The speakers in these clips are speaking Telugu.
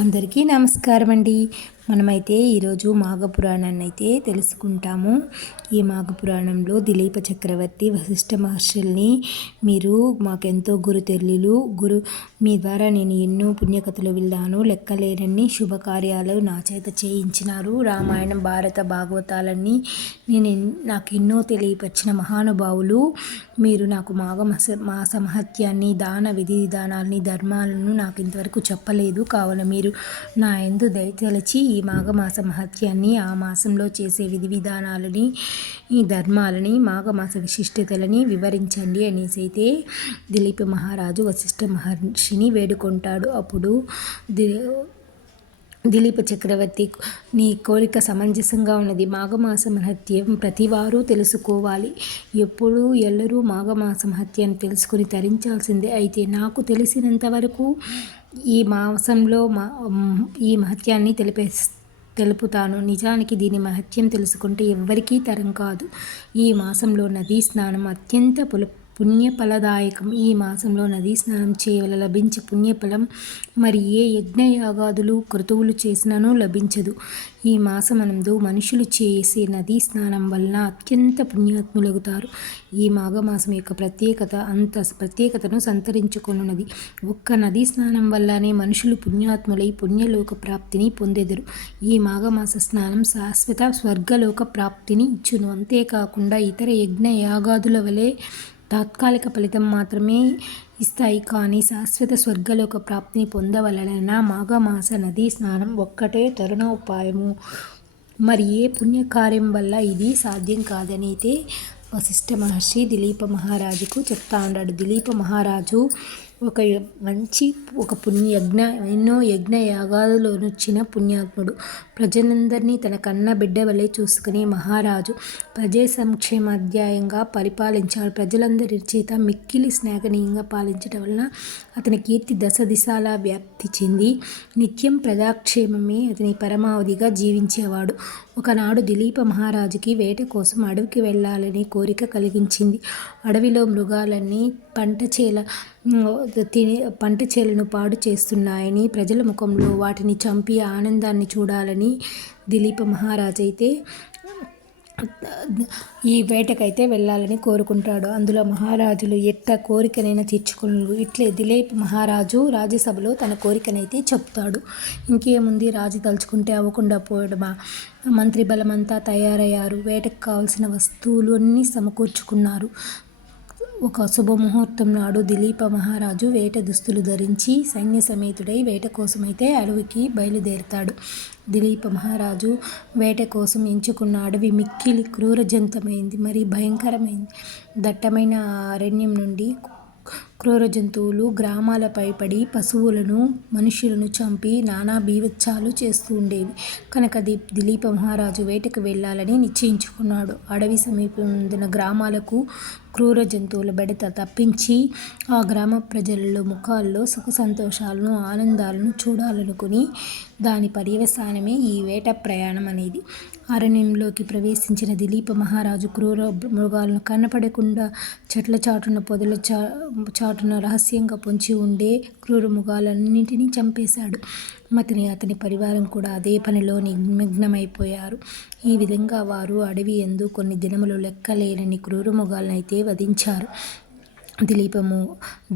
అందరికీ నమస్కారం అండి. మనమైతే ఈరోజు మాఘపురాణాన్ని అయితే తెలుసుకుంటాము. ఈ మాఘపురాణంలో దిలీప చక్రవర్తి వశిష్ఠ మహర్షుల్ని మీరు మాకెంతో గురు మీ ద్వారా నేను ఎన్నో పుణ్యకథలు విన్నాను, లెక్కలేనన్ని శుభకార్యాలు నా చేత చేయించినారు. రామాయణం భారత భాగవతాలన్నీ నాకు ఎన్నో తెలియపరిచిన మహానుభావులు. మీరు నాకు మాస మహత్యాన్ని, దాన విధి విధానాలని, ధర్మాలను నాకు ఇంతవరకు చెప్పలేదు. కావున మీరు నా యందు దయతలచి ఈ మాఘమాస మహత్యాన్ని, ఆ మాసంలో చేసే విధి విధానాలని, ఈ ధర్మాలని, మాఘమాస విశిష్టతలని వివరించండి అనేసి అయితే దిలీప మహారాజు వశిష్ఠ మహర్షిని వేడుకుంటాడు. అప్పుడు దిలీప చక్రవర్తి, నీ కోరిక సమంజసంగా ఉన్నది. మాఘమాస మహత్యం ప్రతివారు తెలుసుకోవాలి. ఎప్పుడు ఎల్లరూ మాఘమాస మహత్యాన్ని తెలుసుకుని తరించాల్సిందే. అయితే నాకు తెలిసినంత వరకు ఈ మాసంలో ఈ మహత్యాన్ని తెలుపుతాను. నిజానికి దీని మహత్యం తెలుసుకుంటే ఎవ్వరికీ తరం కాదు. ఈ మాసంలో నదీ స్నానం అత్యంత పుణ్యఫలదాయకం. ఈ మాసంలో నదీ స్నానం చేయవల లభించే పుణ్యఫలం మరి ఏ యజ్ఞయాగాదులు క్రతువులు చేసినానూ లభించదు. ఈ మాసమనందు మనుషులు చేసే నదీ స్నానం వలన అత్యంత పుణ్యాత్ములగుతారు. ఈ మాఘమాసం యొక్క ప్రత్యేకతను సంతరించుకొనున్నది. ఒక్క నదీ స్నానం వల్లనే మనుషులు పుణ్యాత్ములై పుణ్యలోక ప్రాప్తిని పొందెదరు. ఈ మాఘమాస స్నానం శాశ్వత స్వర్గలోక ప్రాప్తిని ఇచ్చును. అంతేకాకుండా ఇతర యజ్ఞ యాగాదుల వలె తాత్కాలిక ఫలితం మాత్రమే ఇస్తాయి. కానీ శాశ్వత స్వర్గలోక ప్రాప్తిని పొందవలన మాఘమాస నదీ స్నానం ఒక్కటే తరుణోపాయము. మరి ఏ పుణ్యకార్యం వల్ల ఇది సాధ్యం కాదని అయితే వశిష్ఠ మహర్షి దిలీప మహారాజుకు చెప్తా ఉన్నాడు. దిలీప మహారాజు ఒక ఎన్నో యజ్ఞ యాగాదులోనొచ్చిన పుణ్యాత్ముడు. ప్రజలందరినీ తన కన్న బిడ్డ వలె చూసుకుని మహారాజు ప్రజా సంక్షేమాధ్యాయంగా పరిపాలించాడు. ప్రజలందరి చేత మిక్కిలి స్నేహనీయంగా పాలించడం వలన అతని కీర్తి దశ దిశాలా వ్యాప్తి చెంది నిత్యం ప్రజాక్షేమమే అతని పరమావధిగా జీవించేవాడు. ఒకనాడు దిలీప మహారాజుకి వేట కోసం అడవికి వెళ్ళాలని కోరిక కలిగించింది. అడవిలో మృగాలన్నీ పంట చేలను పాడు చేస్తున్నాయని, ప్రజల ముఖంలో వాటిని చంపి ఆనందాన్ని చూడాలని దిలీప మహారాజు అయితే ఈ వేటకైతే వెళ్ళాలని కోరుకుంటాడు. అందులో మహారాజులు ఎట్ట కోరికనైనా తీర్చుకున్నారు. ఇట్లే దిలీప్ మహారాజు రాజ్యసభలో తన కోరికనైతే చెప్తాడు. ఇంకేముంది, రాజు తలుచుకుంటే అవ్వకుండా పోవడమా? మంత్రి బలమంతా తయారయ్యారు. వేటకు కావలసిన వస్తువులు అన్నీ సమకూర్చుకున్నారు. ఒక శుభముహూర్తం నాడు దిలీప మహారాజు వేట దుస్తులు ధరించి సైన్య సమేతుడై వేట కోసమైతే అడవికి బయలుదేరుతాడు. దిలీప మహారాజు వేట కోసం ఎంచుకున్న అడవి మిక్కిలి క్రూరజంతమైంది, మరి భయంకరమైంది. దట్టమైన అరణ్యం నుండి క్రూర జంతువులు గ్రామాలపై పడి పశువులను, మనుషులను చంపి నానా బీభత్సాలు చేస్తూ ఉండేవి. కనుక దిలీప మహారాజు వేటకు వెళ్ళాలని నిశ్చయించుకున్నాడు. అడవి సమీపమున్న గ్రామాలకు క్రూర జంతువుల బెడత తప్పించి ఆ గ్రామ ప్రజలలో ముఖాల్లో సుఖ సంతోషాలను, ఆనందాలను చూడాలనుకుని దాని పర్యవసానమే ఈ వేట ప్రయాణం అనేది. అరణ్యంలోకి ప్రవేశించిన దిలీప మహారాజు క్రూర మృగాలను కనపడకుండా చెట్ల చాటున, పొదల చాటున రహస్యంగా పొంచి ఉండే క్రూర మృగాలన్నింటినీ చంపేశాడు. అతని పరివారం కూడా అదే పనిలో నిమగ్నమైపోయారు. ఈ విధంగా వారు అడవి యందు కొన్ని దినములు లెక్కలేనన్ని క్రూర మృగాలనైతే వధించారు.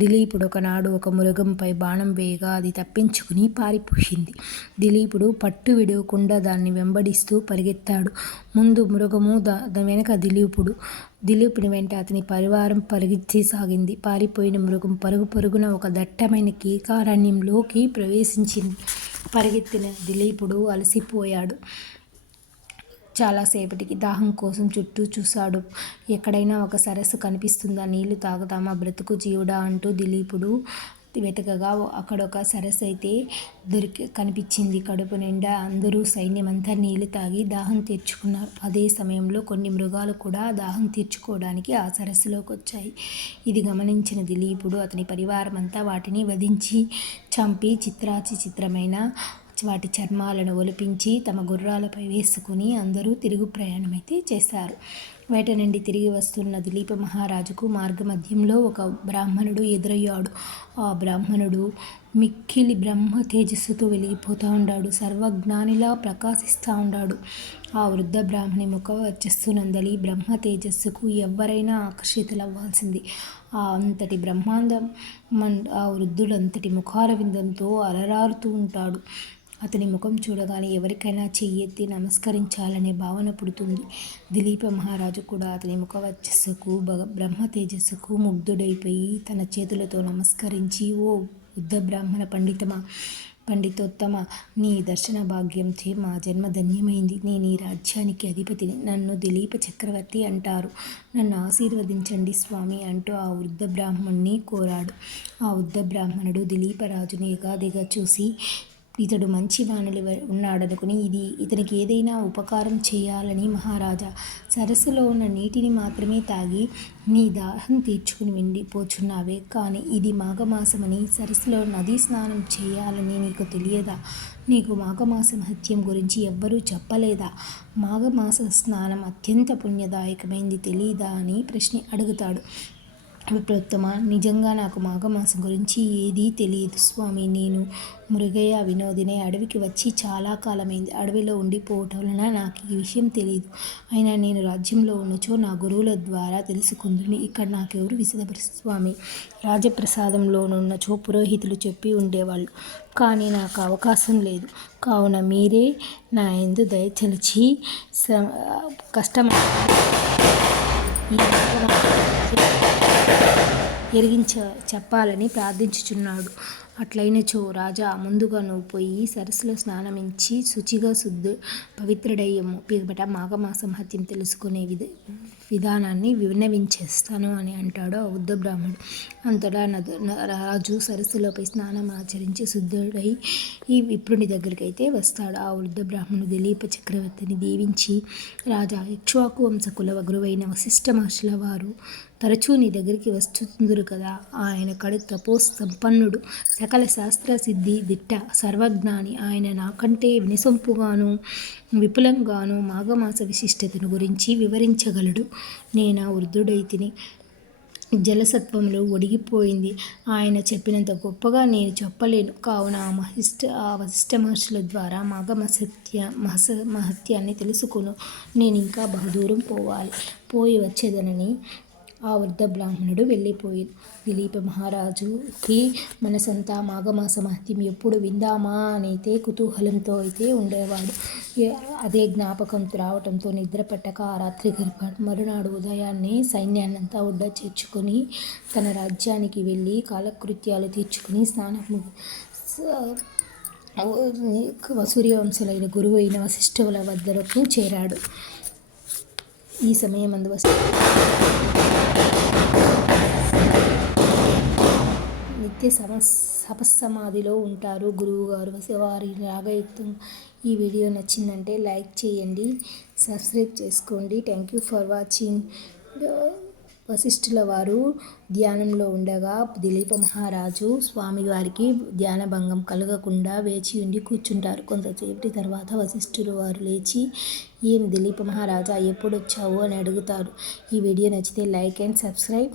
దిలీపుడు ఒకనాడు ఒక మృగంపై బాణం వేయగా అది తప్పించుకుని పారిపోయింది. దిలీపుడు పట్టు విడవకుండా దాన్ని వెంబడిస్తూ పరిగెత్తాడు. ముందు మృగము, వెనక దిలీపుని వెంట అతని పరివారం పరిగెత్తసాగింది. పారిపోయిన మృగం పరుగున ఒక దట్టమైన కీకారణ్యంలోకి ప్రవేశించింది. పరిగెత్తిన దిలీపుడు అలసిపోయాడు. చాలాసేపటికి దాహం కోసం చుట్టూ చూశాడు. ఎక్కడైనా ఒక సరస్సు కనిపిస్తుందా, నీళ్లు తాగుదామా బ్రతుకు జీవుడా అంటూ దిలీపుడు వెతకగా అక్కడొక సరస్సు అయితే కనిపించింది. కడుపు నిండా అందరూ సైన్యమంతా నీళ్లు తాగి దాహం తీర్చుకున్నారు. అదే సమయంలో కొన్ని మృగాలు కూడా దాహం తీర్చుకోవడానికి ఆ సరస్సులోకి వచ్చాయి. ఇది గమనించిన దిలీపుడు అతని పరివారమంతా వాటిని వధించి చంపి చిత్రమైన వాటి చర్మాలను ఒలిపించి తమ గుర్రాలపై వేసుకుని అందరూ తిరుగు ప్రయాణమైతే చేశారు. వేట నుండి తిరిగి వస్తున్న దిలీప మహారాజుకు మార్గమధ్యంలో ఒక బ్రాహ్మణుడు ఎదురయ్యాడు. ఆ బ్రాహ్మణుడు మిక్కిలి బ్రహ్మ తేజస్సుతో వెలిగిపోతూ ఉన్నాడు. సర్వజ్ఞానిలా ప్రకాశిస్తూ ఉన్నాడు. ఆ వృద్ధ బ్రాహ్మణి ముఖ వర్చస్సునందలి బ్రహ్మ తేజస్సుకు ఎవ్వరైనా ఆకర్షితులవ్వాల్సింది. అంతటి బ్రహ్మాండం ఆ వృద్ధుడంతటి ముఖారవిందంతో అలరారుతూ ఉంటాడు. అతని ముఖం చూడగానే ఎవరికైనా చెయ్యెత్తి నమస్కరించాలనే భావన పుడుతుంది. దిలీప మహారాజు కూడా అతని ముఖ వర్చస్సుకు బ్రహ్మ తేజస్సుకు ముగ్ధుడైపోయి తన చేతులతో నమస్కరించి, ఓ వృద్ధ బ్రాహ్మణ పండితోత్తమ, నీ దర్శన భాగ్యంతో మా జన్మ ధన్యమైంది. నేను ఈ రాజ్యానికి అధిపతిని. నన్ను దిలీప చక్రవర్తి అంటారు. నన్ను ఆశీర్వదించండి స్వామి అంటూ ఆ వృద్ధ బ్రాహ్మణ్ణి కోరాడు. ఆ వృద్ధ బ్రాహ్మణుడు దిలీపరాజుని ఎగాదిగా చూసి, ఇతడు మంచి వానలి ఉన్నాడనుకుని ఇతనికి ఏదైనా ఉపకారం చేయాలని మహారాజా, సరస్సులో ఉన్న నీటిని మాత్రమే తాగి నీ దాహం తీర్చుకుని వెండిపోచున్నావే, కానీ ఇది మాఘమాసమని సరస్సులో నదీ స్నానం చేయాలని నీకు తెలియదా? నీకు మాఘమాస మహత్యం గురించి ఎవ్వరూ చెప్పలేదా? మాఘమాస స్నానం అత్యంత పుణ్యదాయకమైంది తెలీదా అని ప్రశ్న అడుగుతాడు. విప్రోత్తమ, నిజంగా నాకు మాఘమాసం గురించి ఏదీ తెలియదు స్వామి. నేను మృగయ వినోదినే అడవికి వచ్చి చాలా కాలమైంది. అడవిలో ఉండిపోవటం వలన నాకు ఈ విషయం తెలియదు. అయినా నేను రాజ్యంలో ఉన్నచో నా గురువుల ద్వారా తెలుసుకుందుని. ఇక్కడ నాకెవరు విశదపరుస్తారు స్వామి? రాజప్రసాదంలోనున్నచో పురోహితులు చెప్పి ఉండేవాళ్ళు, కానీ నాకు అవకాశం లేదు. కావున మీరే నా యందు దయచలిచి చెప్పాలని ప్రార్థించుచున్నాడు. అట్లయినచో రాజా, ముందుగా నువ్వు పోయి సరస్సులో స్నానమించి శుచిగా పవిత్రుడయ్యము పిమ్మట మాఘమాస మహత్యం తెలుసుకునే విధానాన్ని విన్నవించేస్తాను అని అంటాడు ఆ వృద్ధ బ్రాహ్మణుడు. అంతటా రాజు సరస్సులోపై స్నానం ఆచరించి శుద్ధుడై ఈ విప్రుని దగ్గరికి అయితే వస్తాడు. ఆ వృద్ధ బ్రాహ్మణుడు దిలీప చక్రవర్తిని దీవించి, రాజా, ఇక్ష్వాకు వంశ కుల గురువైన వశిష్ఠ మహర్షుల వారు తరచూ నీ దగ్గరికి వస్తుందురు కదా. ఆయన కడు తపోసంపన్నుడు, సకల శాస్త్ర సిద్ధి దిట్ట, సర్వజ్ఞాని. ఆయన నాకంటే వినసొంపుగాను విపులంగాను మాఘమాస విశిష్టతను గురించి వివరించగలడు. నేనా వృద్ధుడైతిని. జలసత్వంలో ఒడిగిపోయింది. ఆయన చెప్పినంత గొప్పగా నేను చెప్పలేను. కావున ఆ వశిష్ఠ మహర్షుల ద్వారా మహత్యాన్ని తెలుసుకొను. నేను ఇంకా బహుదూరం పోయి వచ్చేదనని ఆ వృద్ధ బ్రాహ్మణుడు వెళ్ళిపోయాడు. దిలీప మహారాజుకి మనసంతా మాఘమాస మహత్యం ఎప్పుడు విందామా అనైతే కుతూహలంతో అయితే ఉండేవాడు. అదే జ్ఞాపకం రావటంతో నిద్ర పట్టక ఆ రాత్రి గడిపాడు. మరునాడు ఉదయాన్నే సైన్యాన్నంతా ఒడ్డ చేర్చుకొని తన రాజ్యానికి వెళ్ళి కాలకృత్యాలు తీర్చుకుని సూర్యవంశులైన గురువు అయిన వశిష్ఠుల వద్దకు చేరాడు. ఈ సమయమందు నిత్య సపస్సమాధిలో ఉంటారు గురువుగారు. వారి రాగయుక్తం. ఈ వీడియో నచ్చిందంటే లైక్ చేయండి, సబ్స్క్రైబ్ చేసుకోండి. Thank you for watching. వశిష్ఠుల వారు ధ్యానంలో ఉండగా దిలీప మహారాజు స్వామివారికి ధ్యానభంగం కలగకుండా వేచి ఉండి కూర్చుంటారు. కొంతసేపటి తర్వాత వశిష్ఠుల వారు లేచి, ఏం దిలీప మహారాజా, ఎప్పుడొచ్చావు అని అడుగుతారు. ఈ వీడియో నచ్చితే లైక్ అండ్ సబ్స్క్రైబ్.